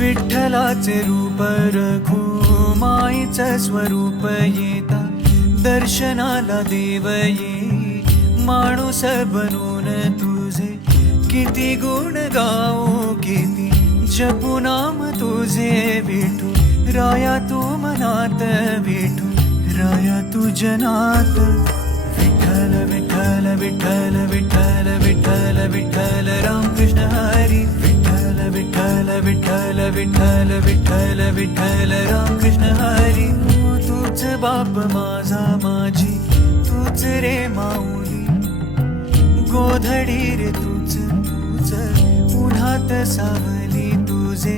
विठ्ठलाचे रूप रघु माईचं स्वरूप येता दर्शनाला देव ये माणूस बनून तुझे किती गुण गाऊ किती जपू नाम तुझे विठू राया तू मनात विठू राया तू जनात विठ्ठल विठ्ठल विठ्ठल विठ्ठल विठ्ठल विठ्ठल रामकृष्ण हरी विठ्ठल विठ्ठल विठ्ठल विठ्ठल विठ्ठल विठ्ठल रामकृष्ण हरी तूच बाप माझा माझी तूच रे माऊली गोधडी रे तूच तूच उन्हात सावली तुझे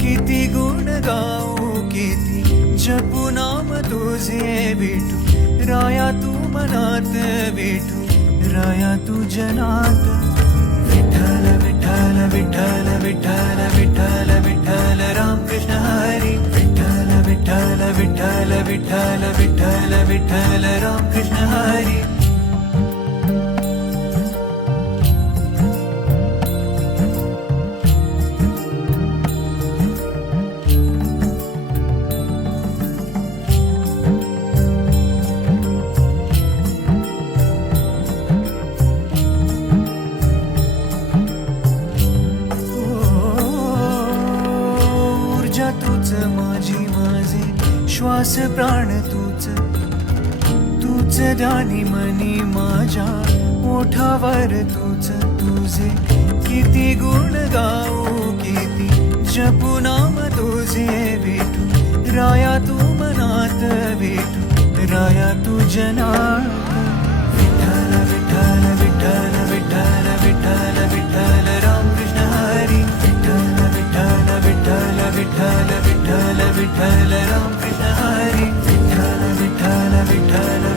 किती गुण गाऊ किती जपू नाम तुझे विठू राया तू मनात विठू राया तू जनात विठ्ठल विठ्ठल विठ्ठल विठ्ठल विठ्ठल विठ्ठल रामकृष्ण हरी विठ्ठल विठ्ठल विठ्ठल विठ्ठल विठ्ठल विठ्ठल रामकृष्ण हरी तूच माझी माझे श्वास प्राण तूच तूच ध्यानी मनी माझ्या ओठावर तूच तुझे किती गुण गाऊ किती जपू नाम तुझे विठू राया तू मनात विठू राया तू जनात विठ्ठल विठ्ठल विठ्ठल विठ्ठल विठ्ठल विठ्ठल रामकृष्ण हरी विठ्ठल विठ्ठल विठ्ठल विठ्ठल विठ्ठल विठ्ठल रामकृष्ण हरी विठ्ठल विठ्ठल विठ्ठल